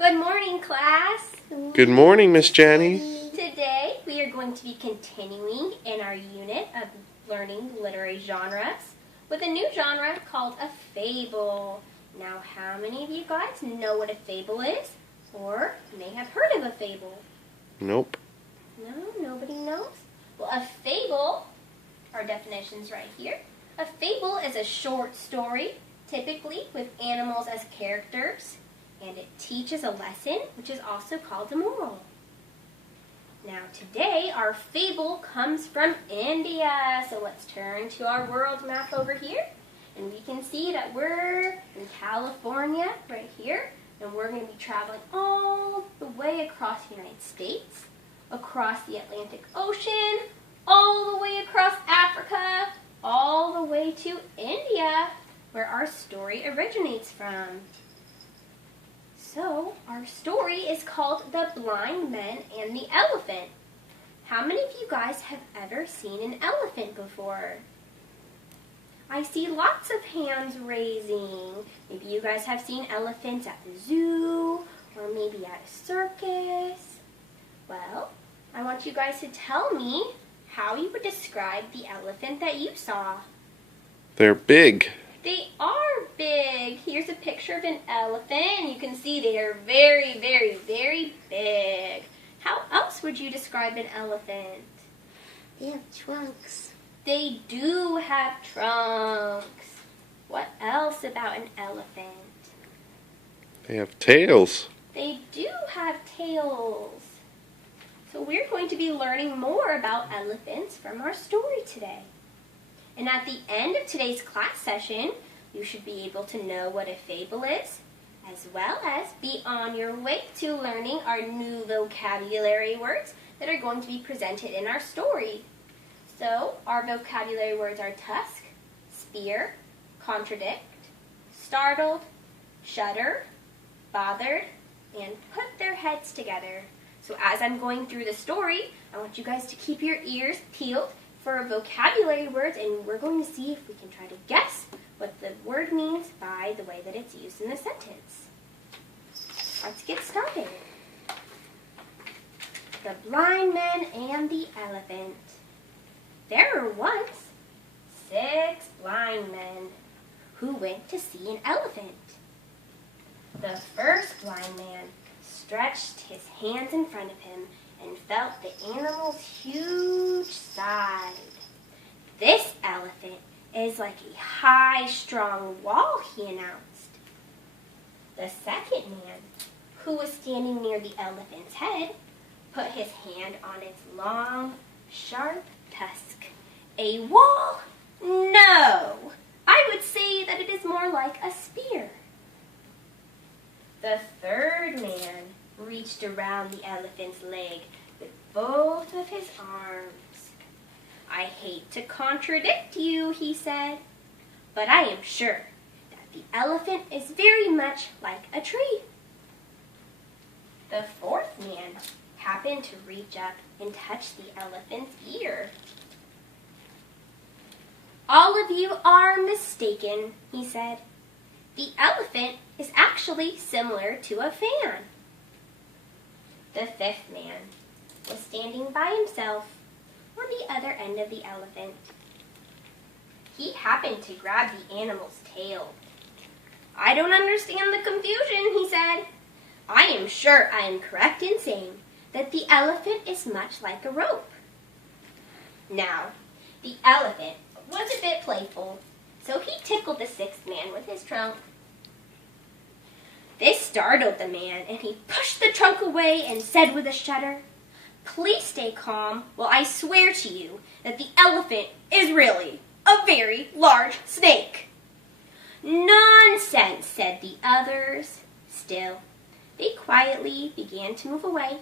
Good morning, class. Good morning, Miss Jenny. Today we are going to be continuing in our unit of learning literary genres with a new genre called a fable. Now, how many of you guys know what a fable is or may have heard of a fable? Nope. No, nobody knows? Well, a fable, our definition's right here. A fable is a short story, typically with animals as characters, and it teaches a lesson, which is also called a moral. Now today, our fable comes from India. So let's turn to our world map over here. And we can see that we're in California right here. And we're going to be traveling all the way across the United States, across the Atlantic Ocean, all the way across Africa, all the way to India, where our story originates from. So, our story is called The Blind Men and the Elephant. How many of you guys have ever seen an elephant before? I see lots of hands raising. Maybe you guys have seen elephants at the zoo, or maybe at a circus. Well, I want you guys to tell me how you would describe the elephant that you saw. They're big. They are big. Here's a picture of an elephant, and you can see they are very, very, very big. How else would you describe an elephant? They have trunks. They do have trunks. What else about an elephant? They have tails. They do have tails. So we're going to be learning more about elephants from our story today. And at the end of today's class session, you should be able to know what a fable is, as well as be on your way to learning our new vocabulary words that are going to be presented in our story. So, our vocabulary words are tusk, spear, contradict, startled, shudder, bothered, and put their heads together. So as I'm going through the story, I want you guys to keep your ears peeled for vocabulary words, and we're going to see if we can try to guess what the word means by the way that it's used in the sentence. Let's get started. The Blind Men and the Elephant. There were once 6 blind men who went to see an elephant. The first blind man stretched his hands in front of him and felt the animal's huge side. This elephant is like a high, strong wall, he announced. The second man, who was standing near the elephant's head, put his hand on its long, sharp tusk. A wall? No! I would say that it is more like a spear. The third man reached around the elephant's leg with both of his arms. I hate to contradict you, he said, but I am sure that the elephant is very much like a tree. The fourth man happened to reach up and touch the elephant's ear. All of you are mistaken, he said. The elephant is actually similar to a fan. The fifth man was standing by himself on the other end of the elephant. He happened to grab the animal's tail. I don't understand the confusion, he said. I am sure I am correct in saying that the elephant is much like a rope. Now, the elephant was a bit playful, so he tickled the sixth man with his trunk. This startled the man, and he pushed the trunk away and said with a shudder, "Please stay calm while I swear to you that the elephant is really a very large snake." "Nonsense," said the others. Still, they quietly began to move away,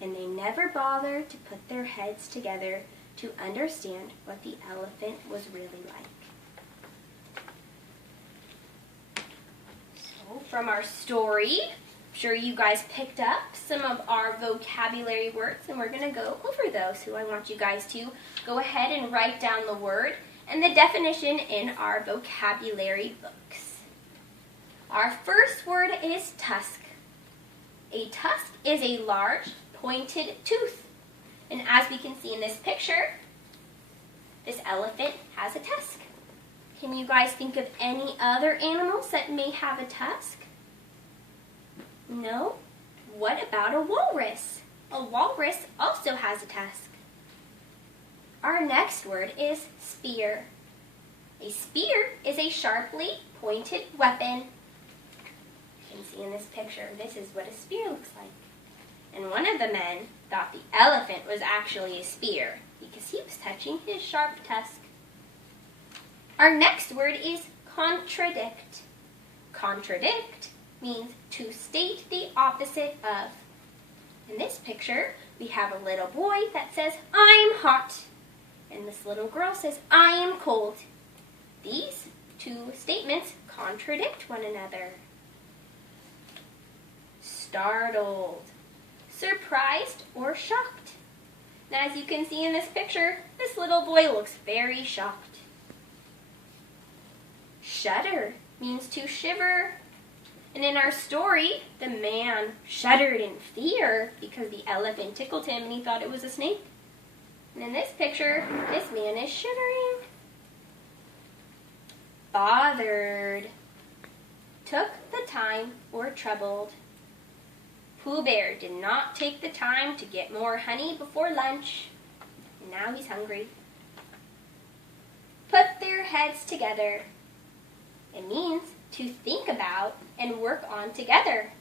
and they never bothered to put their heads together to understand what the elephant was really like. From our story, I'm sure you guys picked up some of our vocabulary words, and we're going to go over those. So I want you guys to go ahead and write down the word and the definition in our vocabulary books. Our first word is tusk. A tusk is a large, pointed tooth. And as we can see in this picture, this elephant has a tusk. Can you guys think of any other animals that may have a tusk? No? What about a walrus? A walrus also has a tusk. Our next word is spear. A spear is a sharply pointed weapon. You can see in this picture, this is what a spear looks like. And one of the men thought the elephant was actually a spear because he was touching his sharp tusk. Our next word is contradict. Contradict means to state the opposite of. In this picture, we have a little boy that says, "I'm hot." And this little girl says, "I am cold." These two statements contradict one another. Startled. Surprised or shocked. Now, as you can see in this picture, this little boy looks very shocked. Shudder means to shiver. And in our story, the man shuddered in fear because the elephant tickled him and he thought it was a snake. And in this picture, this man is shivering. Bothered. Took the time or troubled. Pooh Bear did not take the time to get more honey before lunch. And now he's hungry. Put their heads together. It means to think about and work on together.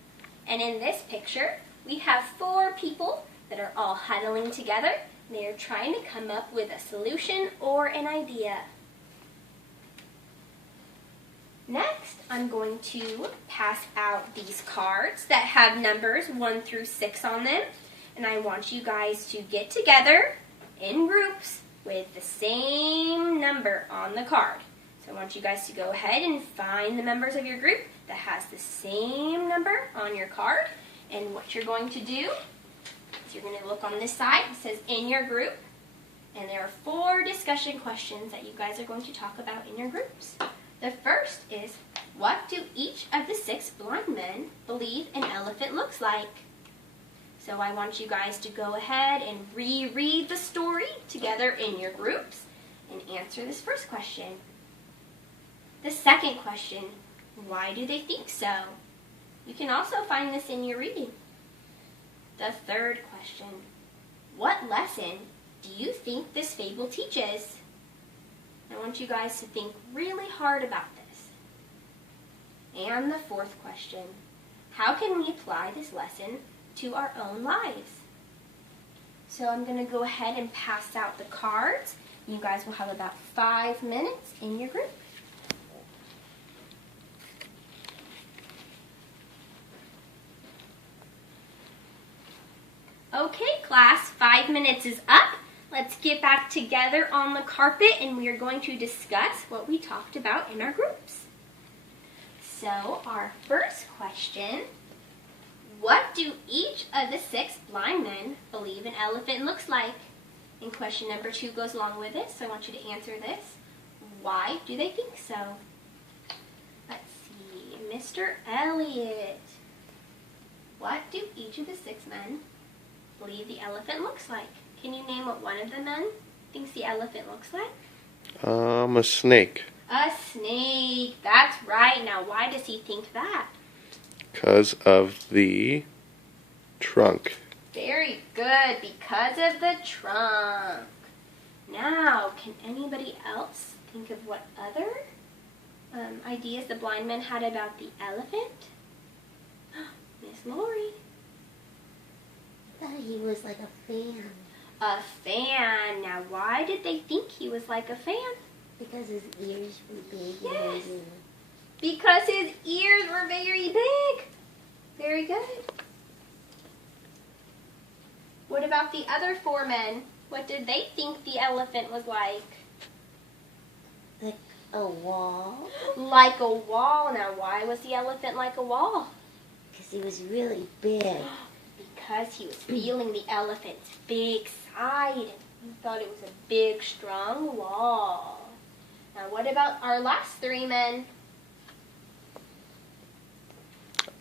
And in this picture, we have 4 people that are all huddling together. And they are trying to come up with a solution or an idea. Next, I'm going to pass out these cards that have numbers 1 through 6 on them. And I want you guys to get together in groups with the same number on the card. So I want you guys to go ahead and find the members of your group that has the same number on your card. And what you're going to do is you're going to look on this side. It says in your group. And there are 4 discussion questions that you guys are going to talk about in your groups. The first is, what do each of the 6 blind men believe an elephant looks like? So I want you guys to go ahead and reread the story together in your groups and answer this first question. The second question, why do they think so? You can also find this in your reading. The third question, what lesson do you think this fable teaches? I want you guys to think really hard about this. And the fourth question, how can we apply this lesson to our own lives? So I'm going to go ahead and pass out the cards. You guys will have about 5 minutes in your group. Okay, class, 5 minutes is up. Let's get back together on the carpet and we are going to discuss what we talked about in our groups. So, our first question, what do each of the 6 blind men believe an elephant looks like? And question number 2 goes along with it, so I want you to answer this. Why do they think so? Let's see, Mr. Elliott. What do each of the 6 men believe the elephant looks like? Can you name what one of the men thinks the elephant looks like? A snake. A snake. That's right. Now, why does he think that? Because of the trunk. Very good. Because of the trunk. Now, can anybody else think of what other ideas the blind men had about the elephant? Miss Lori. I thought he was like a fan. A fan. Now, why did they think he was like a fan? Because his ears were big. Yes. Because his ears were very big. Very good. What about the other 4 men? What did they think the elephant was like? Like a wall. Like a wall. Now, why was the elephant like a wall? Because he was really big. Because he was feeling the elephant's big side. He thought it was a big, strong wall. Now, what about our last 3 men?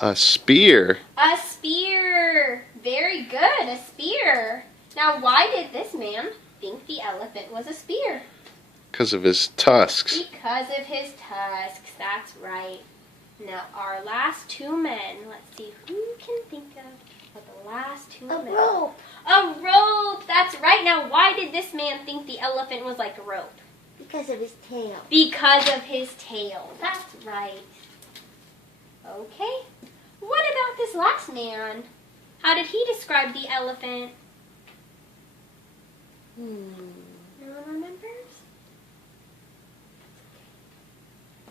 A spear. A spear. Very good, a spear. Now, why did this man think the elephant was a spear? Because of his tusks. Because of his tusks, that's right. Now, our last two men, let's see, who can think of the last two men? A rope. A rope, that's right. Now, why did this man think the elephant was like a rope? Because of his tail. Because of his tail, that's right. Okay, what about this last man? How did he describe the elephant? No one remembers?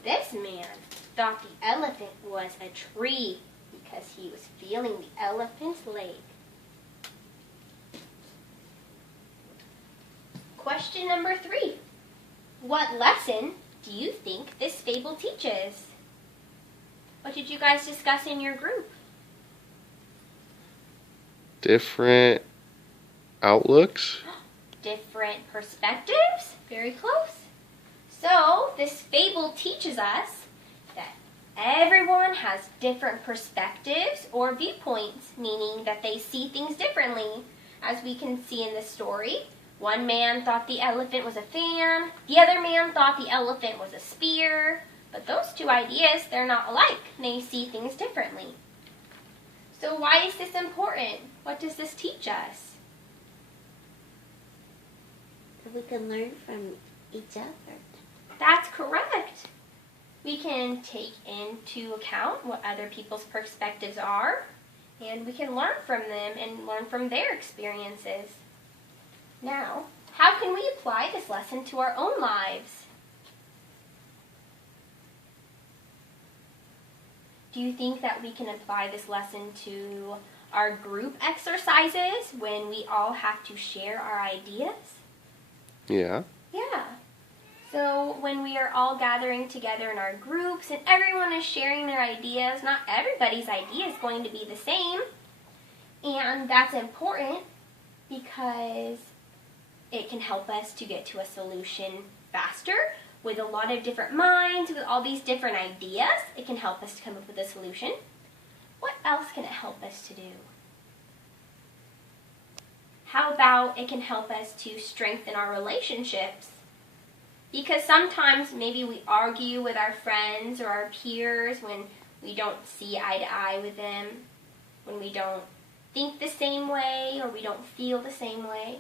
This man thought the elephant was a tree because he was feeling the elephant's leg. Question number 3. What lesson do you think this fable teaches? What did you guys discuss in your group? Different outlooks. Different perspectives. Very close. So, this fable teaches us that everyone has different perspectives or viewpoints, meaning that they see things differently. As we can see in this story, one man thought the elephant was a fan, the other man thought the elephant was a spear, but those two ideas, they're not alike. They see things differently. So why is this important? What does this teach us? So we can learn from each other. That's correct. We can take into account what other people's perspectives are, and we can learn from them and learn from their experiences. Now, how can we apply this lesson to our own lives? Do you think that we can apply this lesson to our group exercises when we all have to share our ideas? Yeah. Yeah. So when we are all gathering together in our groups and everyone is sharing their ideas, not everybody's idea is going to be the same. And that's important because it can help us to get to a solution faster. With a lot of different minds, with all these different ideas, it can help us to come up with a solution. What else can it help us to do? How about it can help us to strengthen our relationships? Because sometimes maybe we argue with our friends or our peers when we don't see eye to eye with them, when we don't think the same way or we don't feel the same way.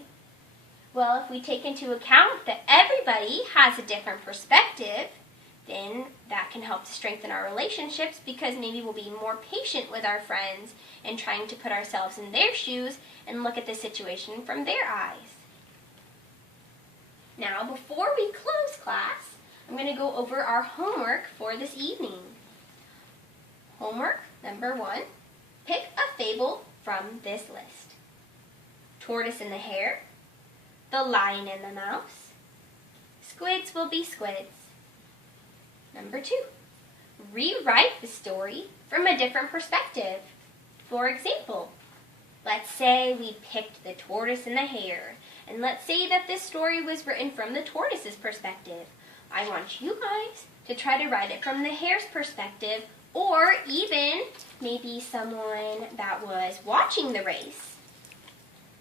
Well, if we take into account that everybody has a different perspective, then that can help to strengthen our relationships because maybe we'll be more patient with our friends and trying to put ourselves in their shoes and look at the situation from their eyes. Now, before we close class, I'm going to go over our homework for this evening. Homework number 1, pick a fable from this list. Tortoise and the Hare, The Lion and the Mouse, Squids Will Be Squids. Number 2, rewrite the story from a different perspective. For example, let's say we picked the tortoise and the hare, and let's say that this story was written from the tortoise's perspective. I want you guys to try to write it from the hare's perspective, or even maybe someone that was watching the race.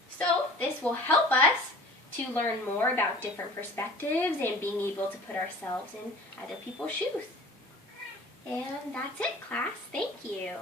So this will help us to learn more about different perspectives and being able to put ourselves in other people's shoes. And that's it, class. Thank you.